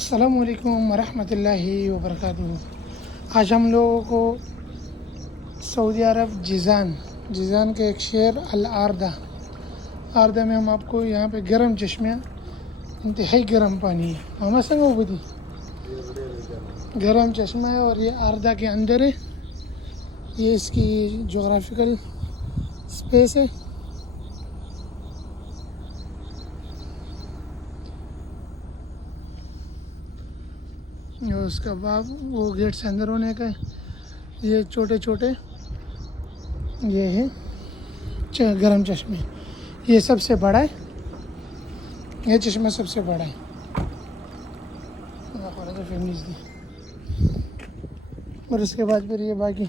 अस्सलामुअलैकुम वरहमतुल्लाहि वबरकातुहू। आज हम लोगों को सऊदी अरब जिज़ान के एक शहर अल आरदा में हम आपको यहाँ पे गर्म चश्मे, इंतहाई गर्म पानी है। मामा संग वो बदी गर्म चश्मा है और ये आरदा के अंदर है। ये इसकी जोग्राफिकल स्पेस है। और उसका बाब वो गेट से अंदर होने का है। ये छोटे छोटे ये है गर्म चश्मे। ये सबसे बड़ा है, ये चश्मा सबसे बड़ा है। फैमिलीज दी और उसके बाद फिर ये बाकी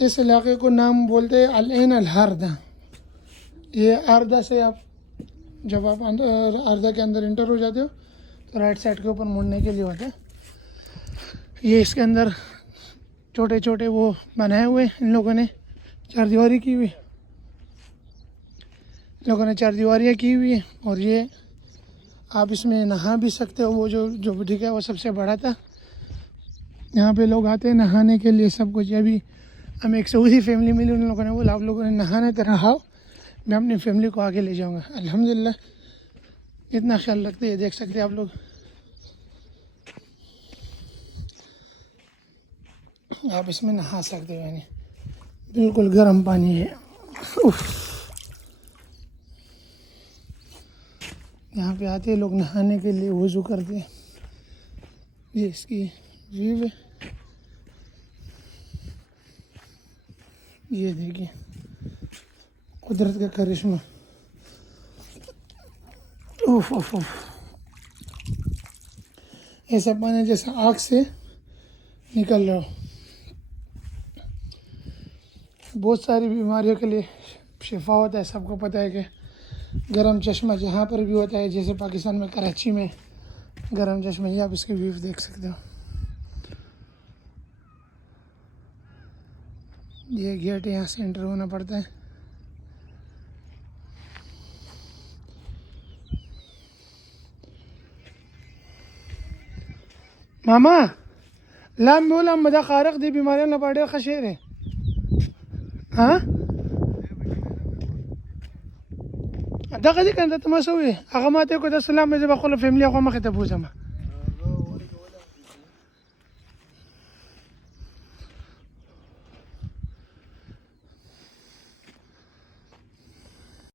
इस इलाके को नाम बोलते हैं अल ऐन अल हारदा। ये आरदा से आप जब आप आरदा के अंदर इंटर हो जाते हो तो राइट साइड के ऊपर मुड़ने के लिए होता है। ये इसके अंदर छोटे छोटे वो बनाए हुए इन लोगों ने चारदीवारी की हुई, इन लोगों ने चारदीवारियाँ की हुई है। और ये आप इसमें नहा भी सकते हो। वो जो ठीक है वो सबसे बड़ा था। यहाँ पे लोग आते हैं नहाने के लिए सब कुछ। अभी हम एक सऊदी फैमिली मिली, उन लोगों ने बोला आप लोगों ने नहाने तो नहाओ, मैं अपनी फैमिली को आगे ले जाऊँगा। अल्हम्दुलिल्लाह इतना ख्याल रखते हैं। देख सकते हैं आप लोग, आप इसमें नहा सकते हो। यानी बिल्कुल गर्म पानी है। उफ। यहाँ पे आते हैं लोग नहाने के लिए, वज़ू करते हैं। ये इसकी व्यू है। ये देखिए कुदरत का करिश्मा। उफ उफ उफ। ऐसा पानी जैसा आग से निकल रहा हो। बहुत सारी बीमारियों के लिए शिफा होता है। सबको पता है कि गरम चश्मा जहाँ पर भी होता है, जैसे पाकिस्तान में कराची में गरम चश्मा, ये आप इसके व्यू देख सकते हो। ये गेट यहाँ से एंटर होना पड़ता है। मामा लाम बोला मजा खारक दी बीमारियां न पड़े खशेर है। हाँ दगा दी कहता तुम सोए अगमाते को दस सलाम में जब फैमिली को मैं खिताब हो जामा